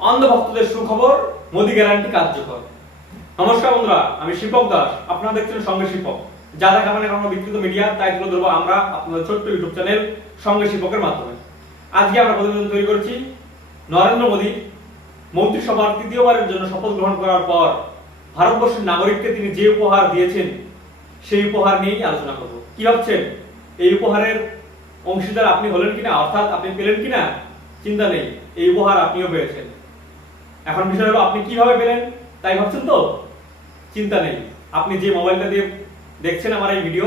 অন্ধভক্তদের সুখবর মোদি গ্যারান্টি কার্যকর। নমস্কার বন্ধুরা, আমি শিপক দাস। আপনারা দেখছেন সঙ্গে শিপক। যা দেখা মানে কোনো বিকৃত মিডিয়া তাই তুলে ধরবো আমরা আপনাদের ছোট্ট ইউটিউব চ্যানেল সঙ্গে শিপকের মাধ্যমে। আজকে আমরা প্রতিবেদন তৈরি করছি নরেন্দ্র মোদী মন্ত্রিসভার তৃতীয়বারের জন্য শপথ গ্রহণ করার পর ভারতবর্ষের নাগরিককে তিনি যে উপহার দিয়েছেন, সেই উপহার নিয়েই আলোচনা করব। কি ভাবছেন? এই উপহারের অংশীদার আপনি হলেন কিনা? অর্থাৎ আপনি পেলেন কিনা? চিন্তা নেই, এই উপহার আপনিও পেয়েছেন। এখন বিষয় হলো আপনি কীভাবে পেলেন, তাই ভাবছেন তো? চিন্তা নেই। আপনি যে মোবাইলটা দিয়ে দেখছেন আমার এই ভিডিও,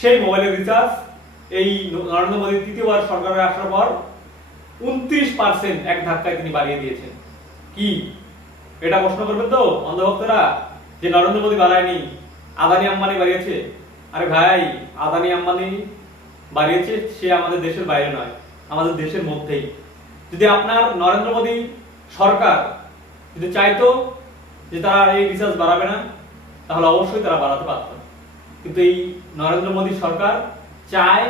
সেই মোবাইলের রিচার্জ এই নরেন্দ্র মোদী তৃতীয়বার সরকারে আসার পর উনত্রিশ পার্সেন্ট এক ধাক্কায় তিনি বাড়িয়ে দিয়েছেন। কি? এটা প্রশ্ন করবেন তো, অন্ধভক্তরা, যে নরেন্দ্র মোদী বাড়ায়নি, আদানি আম্বানি বাড়িয়েছে? আরে ভাই, আদানি আম্বানি বাড়িয়েছে, সে আমাদের দেশের বাইরে নয়, আমাদের দেশের মধ্যেই। যদি আপনার নরেন্দ্র মোদী সরকার যদি চাইতো যে তারা এই রিচার্জ বাড়াবে না, তাহলে অবশ্যই তারা বাড়াতে পারত। কিন্তু এই নরেন্দ্র মোদী সরকার চায়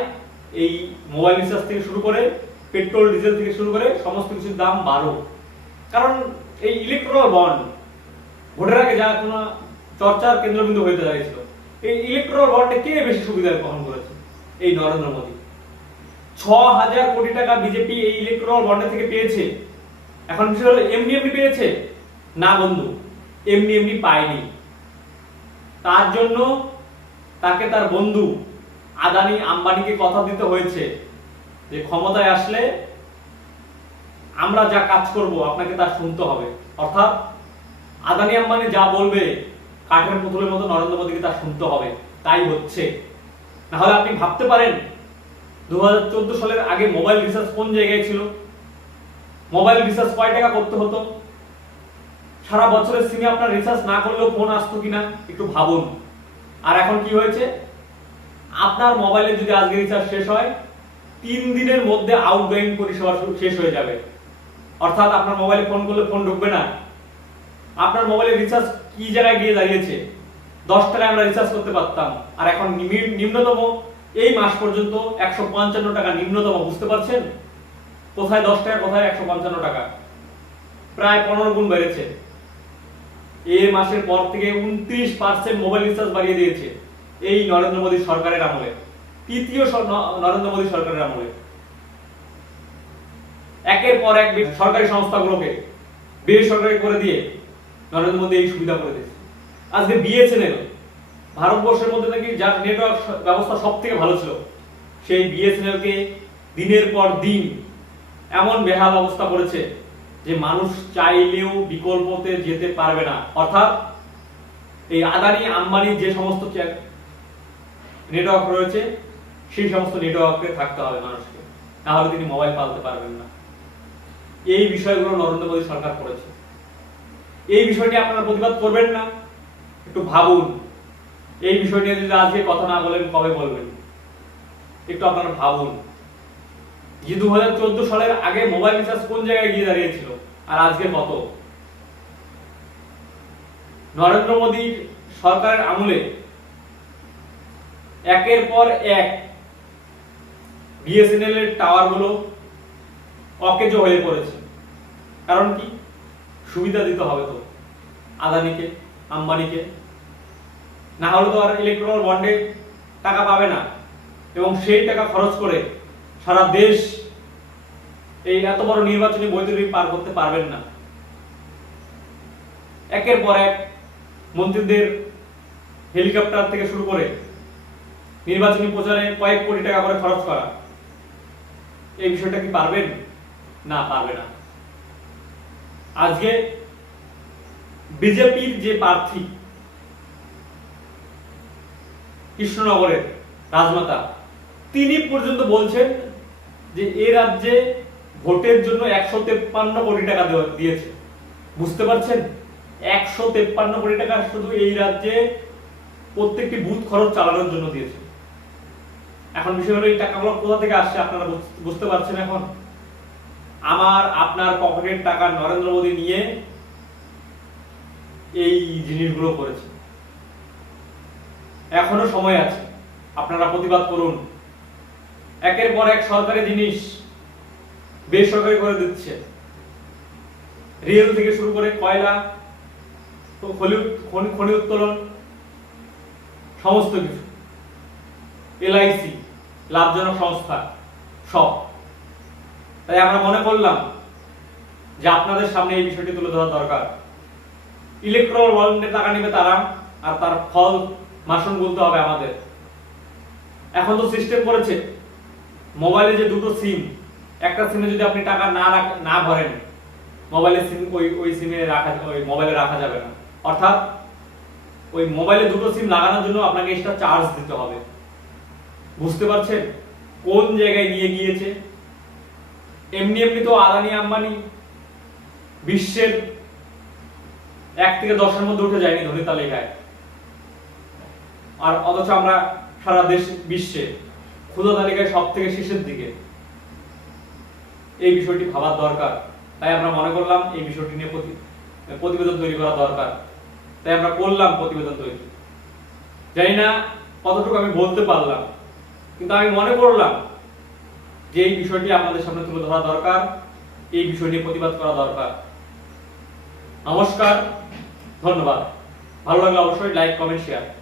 এই মোবাইল রিচার্জ থেকে শুরু করে পেট্রোল ডিজেল থেকে শুরু করে সমস্ত কিছুর দাম বাড়ুক। কারণ এই ইলেকট্রাল বন্ড ভোটের আগে যা কোনো চর্চার কেন্দ্রবিন্দু হয়ে দাঁড়িয়েছিল, এই ইলেকট্রাল বন্ডে কে বেশি সুবিধা গ্রহণ করেছে? এই নরেন্দ্র মোদী। ছ হাজার কোটি টাকা বিজেপি এই ইলেকট্রাল বন্ডে থেকে পেয়েছে। এখন বিষয় হলো এমনি এমনি পেয়েছে। না বন্ধু, এমনি এমনি পায়নি তার জন্য তাকে তার বন্ধু আদানি আম্বানিকে কথা দিতে হয়েছে যে ক্ষমতায় আসলে আমরা যা কাজ করব আপনাকে তা শুনতে হবে। অর্থাৎ আদানি আম্বানি যা বলবে কাঠের পুতুলের মতো নরেন্দ্র মোদীকে তা শুনতে হবে, তাই হচ্ছে। না হলে আপনি ভাবতে পারেন দু হাজার চোদ্দ সালের আগে মোবাইল রিচার্জ কোন জায়গায় ছিল? মোবাইল রিচার্জ কয় টাকা করতে হতো? সারা বছরের সিমে আপনার রিচার্জ না করলেও ফোন আসতো কিনা একটু ভাবুন। আর এখন কি হয়েছে? আপনার মোবাইলে যদি আজকে রিচার্জ শেষ হয়, তিন দিনের মধ্যে আউটগোয়িং পরিষেবা শেষ হয়ে যাবে। অর্থাৎ আপনার মোবাইলে ফোন করলে ফোন ঢুকবে না। আপনার মোবাইলে রিচার্জ কি জায়গায় গিয়ে দাঁড়িয়েছে? দশ টাকায় আমরা রিচার্জ করতে পারতাম। আর এখন নিম্নতম, এই মাস পর্যন্ত একশো পঞ্চান্ন টাকা নিম্নতম, বুঝতে পারছেন? কোথায় দশ টাকা, কোথায় একশো পঞ্চান্ন টাকা? প্রায় পনেরো গুণ বেড়েছে। এ মাসের পর থেকে উনত্রিশ পার্সেন্ট মোবাইল রিচার্জ বাড়িয়ে দিয়েছে এই নরেন্দ্র মোদী সরকারের আমলে। তৃতীয় নরেন্দ্র মোদী সরকারের আমলে। একের পর এক সরকারি সংস্থাগুলোকে বেসরকারি করে দিয়ে নরেন্দ্র মোদী এই সুবিধা করে দিয়েছে। আজকে বিএসএনএল ভারতবর্ষের মধ্যে নাকি যার নেটওয়ার্ক ব্যবস্থা সব থেকে ভালো ছিল, সেই বিএসএনএল কে দিনের পর দিন এমন বেহাল অবস্থা করেছে যে মানুষ চাইলেও বিকল্পতে যেতে পারবে না। অর্থাৎ এই আদানি, আম্বানি যে সমস্ত নেটওয়ার্ক রয়েছে, সেই সমস্ত নেটওয়ার্কে থাকতে হবে মানুষকে। তাহলে তিনি মোবাইল পালতে পারবেন না। এই বিষয়গুলো নরেন্দ্র মোদী সরকার করেছে। এই বিষয়টি আপনারা প্রতিবাদ করবেন না, একটু ভাবুন। এই বিষয় নিয়ে যদি আজকে কথা না বলেন, কবে বলবেন? একটু আপনারা ভাবুন। যে দু হাজার চোদ্দ সালের আগে মোবাইল রিচার্জ কোন জায়গায় গিয়ে দাঁড়িয়েছিল? আর আজকে কত? নরেন্দ্র মোদীর সরকারের আমলে একের পর এক বিএসএনএল এর টাওয়ারগুলো অকেজো হয়ে পড়েছে। কারণ কি? সুবিধা দিতে হবে তো। আদানিকে, আম্বানিকে। না হলে তো আর ইলেকট্রাল বন্ডে টাকা পাবে না। এবং সেই টাকা খরচ করে সারা দেশ এই এত বড় নির্বাচনী বৈতরী পার করতে পারবেন না। একের পর এক মন্ত্রীদের হেলিকপ্টার থেকে শুরু করে নির্বাচনী প্রচারে কয়েক কোটি টাকা করে খরচ করা, এই বিষয়টা কি পারবেন? না, পারবে না। আজকে বিজেপির যে প্রার্থী কৃষ্ণনগরের রাজমাতা, তিনি পর্যন্ত বলছেন যে এ রাজ্যে ভোটের জন্য একশো তেপ্পান্ন কোটি টাকা দিয়েছে। বুঝতে পারছেন? একশো তেপ্পান্ন কোটি টাকা শুধু এই রাজ্যে প্রত্যেকটি বুথ খরচ চালানোর জন্য দিয়েছে। এখন বিষয় হলো, এই টাকাগুলো কোথা থেকে আসছে আপনারা বুঝ- বুঝতে পারছেন এখন? আমার, আপনার পকেটের টাকা নরেন্দ্র মোদী নিয়ে এই জিনিসগুলো করেছে। এখনও সময় আছে। আপনারা প্রতিবাদ করুন। একের পর এক সরকারি জিনিস। বেসরকারি করে দিচ্ছে। রিয়েল থেকে শুরু করে কয়লা খনি উত্তোলন, সমস্ত কিছু। এলআইসি, লাভজনক সংস্থা, সব। তাই আমরা মনে করলাম যে আপনাদের সামনে এই বিষয়টি তুলে ধরা দরকার। ইলেকট্রাল ওয়ারেন্টে টাকা নেবে তারা, আর তার ফল মাসুল বলতে হবে আমাদের। এখন তো সিস্টেম করেছে। মোবাইলে যে দুটো সিম একটা সিমে যদি আপনি টাকা না না ভরেন মোবাইলে সিম ওই ওই সিমে রাখা, ওই মোবাইলে রাখা যাবে না। অর্থাৎ, ওই মোবাইলে দুটো সিম লাগানোর জন্য আপনাকে এক্সট্রা চার্জ দিতে হবে। বুঝতে পারছেন? কোন জায়গায় নিয়ে গিয়েছে? এমনি এমনি তো আদানি আম্বানি, বিশ্বের এক থেকে দশের মধ্যে উঠে যায়নি ধনী তালিকায়। আর অথচ আমরা সারা দেশ, বিশ্বে ক্ষুদা তালিকায় সব থেকে শেষের দিকে। এই বিষয়টি ভাবার দরকার। তাই আমরা মনে করলাম এই বিষয়টি নিয়ে প্রতি- প্রতিবেদন তৈরি করা দরকার। তাই আমরা করলাম প্রতিবেদন তৈরি। জানি না কতটুকু আমি বলতে পারলাম, কিন্তু আমি মনে করলাম যে এই বিষয়টি আমাদের সামনে তুলে ধরা দরকার, এই বিষয় নিয়ে প্রতিবাদ করা দরকার। নমস্কার, ধন্যবাদ। ভালো লাগলে অবশ্যই লাইক কমেন্ট শেয়ার